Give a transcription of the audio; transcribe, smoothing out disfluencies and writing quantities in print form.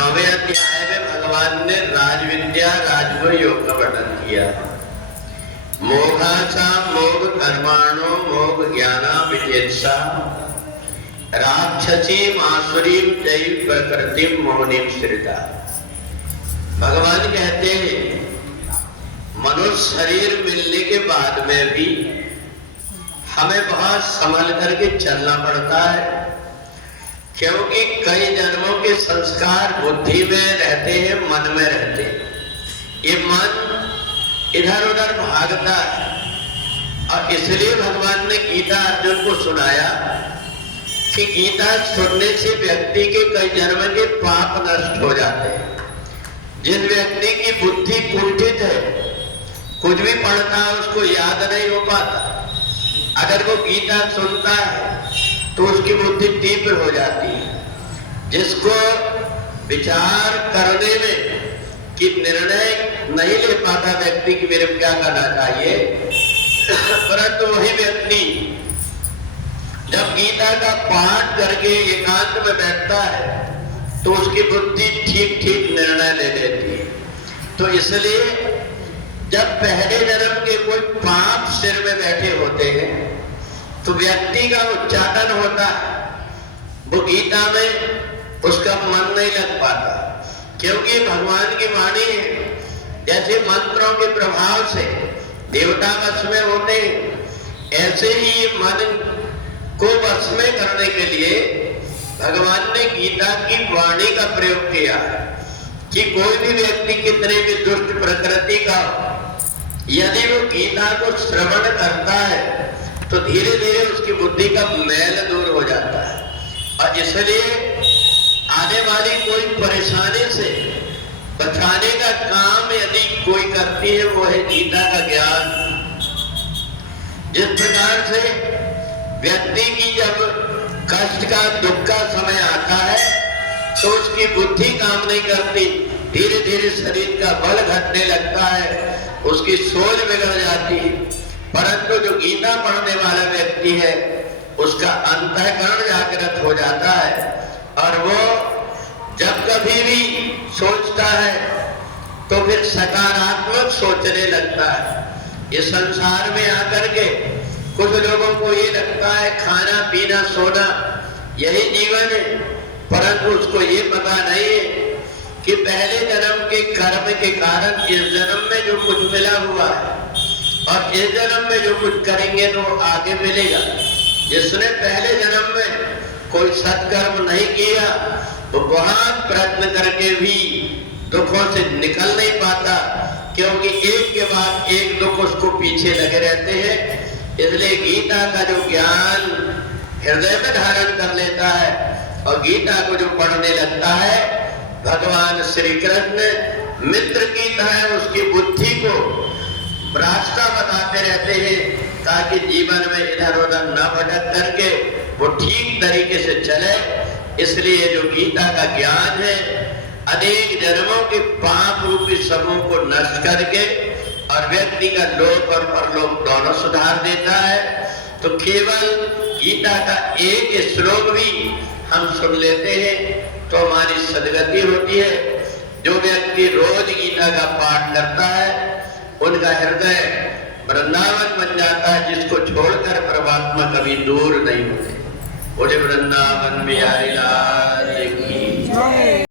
9वें अध्याय में भगवान ने राजविद्या राजगुण योग का वर्णन किया। मोघासा मोघ कर्माणो मोघ ज्ञाना विजेत्सा राक्षसी मासुरीम दैव प्रकृतिम मोहनीम श्रिता। भगवान कहते हैं मनुष्य शरीर मिलने के बाद में भी हमें बहुत संभल करके चलना पड़ता है, क्योंकि कई जन्मों के संस्कार बुद्धि में रहते हैं, मन में रहते हैं। ये मन इधर उधर भागता है और इसलिए भगवान ने गीता अर्जुन को सुनाया कि गीता सुनने से व्यक्ति के कई जन्म के पाप नष्ट हो जाते हैं। जिस व्यक्ति की बुद्धि कुंठित है, कुछ भी पढ़ता है उसको याद नहीं हो पाता, अगर वो गीता सुनता है तो उसकी बुद्धि तीव्र हो जाती है। जिसको विचार करने में कि निर्णय नहीं ले पाता व्यक्ति कि मेरे को क्या करना चाहिए, परंतु वही व्यक्ति जब गीता का पाठ करके एकांत में बैठता है तो उसकी बुद्धि ठीक ठीक निर्णय ले लेती है। तो इसलिए जब पहले जन्म के कोई पाप सिर में बैठे होते हैं तो व्यक्ति का उच्चाटन होता है, वो गीता में उसका मन नहीं लग पाता, क्योंकि भगवान की वाणी है। जैसे मंत्रों के प्रभाव से देवता वश में होते हैं, ऐसे ही मन को वश में करने के लिए भगवान ने गीता की वाणी का प्रयोग किया कि कोई भी व्यक्ति कितने भी दुष्ट प्रकृति का यदि वो गीता को श्रवण करता है तो धीरे धीरे उसकी बुद्धि का मैल दूर हो जाता है। और इसलिए आने वाली कोई परेशानी से बचाने का काम यदि कोई करती है वो है गीता का ज्ञान। जिस प्रकार से व्यक्ति की जब कष्ट का दुख का समय आता है तो उसकी बुद्धि काम नहीं करती, धीरे धीरे शरीर का बल घटने लगता है, उसकी सोच बिगड़ जाती है। परंतु जो गीता पढ़ने वाला व्यक्ति है उसका अंतःकरण जागृत हो जाता है और वो जब कभी भी सोचता है तो फिर सकारात्मक सोचने लगता है। इस संसार में आकर के कुछ लोगों को ये लगता है खाना पीना सोना यही जीवन है, परंतु उसको ये पता नहीं है कि पहले जन्म के कर्म के कारण इस जन्म में जो कुछ मिला हुआ है और इस जन्म में जो कुछ करेंगे तो आगे मिलेगा। जिसने पहले जन्म में कोई सत्कर्म नहीं किया वो बहुत प्रयत्न करके भी दुखों से निकल नहीं पाता, क्योंकि एक के बाद एक दुख उसको पीछे लगे रहते हैं। इसलिए गीता का जो ज्ञान हृदय में धारण कर लेता है और गीता को जो पढ़ने लगता है, भगवान श्री कृष्ण मित्र की तरह उसकी बुद्धि को रास्ता बताते रहते हैं ताकि जीवन में इधर उधर न भटक करके वो ठीक तरीके से चले। इसलिए जो गीता का ज्ञान है अनेक जन्मों के पाप रूपी सबों को नष्ट करके और व्यक्ति का लोक और परलोक दोनों सुधार देता है। तो केवल गीता का एक श्लोक भी हम सुन लेते हैं तो हमारी सदगति होती है। जो व्यक्ति रोज गीता का पाठ करता है उनका हृदय वृंदावन बन जाता है, जिसको छोड़कर परमात्मा कभी दूर नहीं होते। बोले वृंदावन बिहारी लाल की।